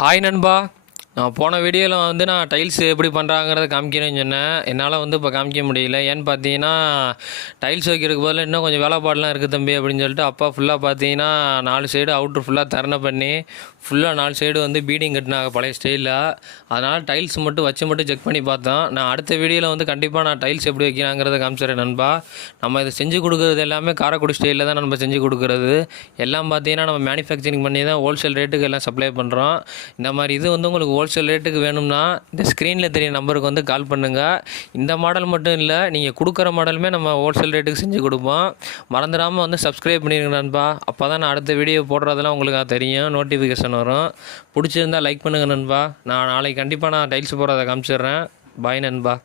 Hi நண்பா. நான் போன வீடியோவில் நான் டைல்ஸ் எப்படி பண்ணுறாங்கிறத காமிக்கிறேன்னு சொன்னேன். என்னால் இப்போ காமிக்க முடியல. ஏன்னு பார்த்தீங்கன்னா, டைல்ஸ் வைக்கிறதுக்கு பதிலாக இன்னும் கொஞ்சம் வேலைப்பாடெலாம் இருக்குது தம்பி அப்படின்னு சொல்லிட்டு அப்பா ஃபுல்லாக பார்த்தீங்கன்னா 4 சைடு அவுட்ரு ஃபுல்லாக தரணை பண்ணி ஃபுல்லாக 4 சைடு பீடிங் கட்டினாங்க பழைய ஸ்டைலில். அதனால் டைல்ஸ் மட்டும் செக் பண்ணி பார்த்தோம். நான் அடுத்த வீடியோவில் கண்டிப்பாக நான் டைல்ஸ் எப்படி வைக்கிறாங்கிறத காமிச்சிடுறேன் நண்பா. நம்ம இதை செஞ்சு கொடுக்குறது எல்லாமே காரைக்குடி ஸ்டைலில் தான் நம்ம செஞ்சு கொடுக்குறது. எல்லாம் பார்த்தீங்கன்னா நம்ம மேனுஃபேக்சரிங் பண்ணி தான் ஹோல்சேல் ரேட்டுக்கு எல்லாம் சப்ளை பண்ணுறோம். இந்த மாதிரி இது உங்களுக்கு ஹோல்சேல் ரேட்டுக்கு வேணும்னா இந்த ஸ்க்ரீனில் தெரிய நம்பருக்கு கால் பண்ணுங்கள். இந்த மாடல் மட்டும் இல்லை, நீங்கள் கொடுக்குற மாடலுமே நம்ம ஹோல்சேல் ரேட்டுக்கு செஞ்சு கொடுப்போம். மறந்துடாமல் சப்ஸ்கிரைப் பண்ணிடுங்க நண்பா. அப்போ தான் நான் அடுத்த வீடியோ போடுறதெல்லாம் உங்களுக்கு தெரியும், நோட்டிஃபிகேஷன் வரும். பிடிச்சிருந்தால் லைக் பண்ணுங்கள் நண்பா. நான் நாளைக்கு கண்டிப்பாக டைல்ஸ் போடுறதை காமிச்சிடுறேன். பாய் நண்பா.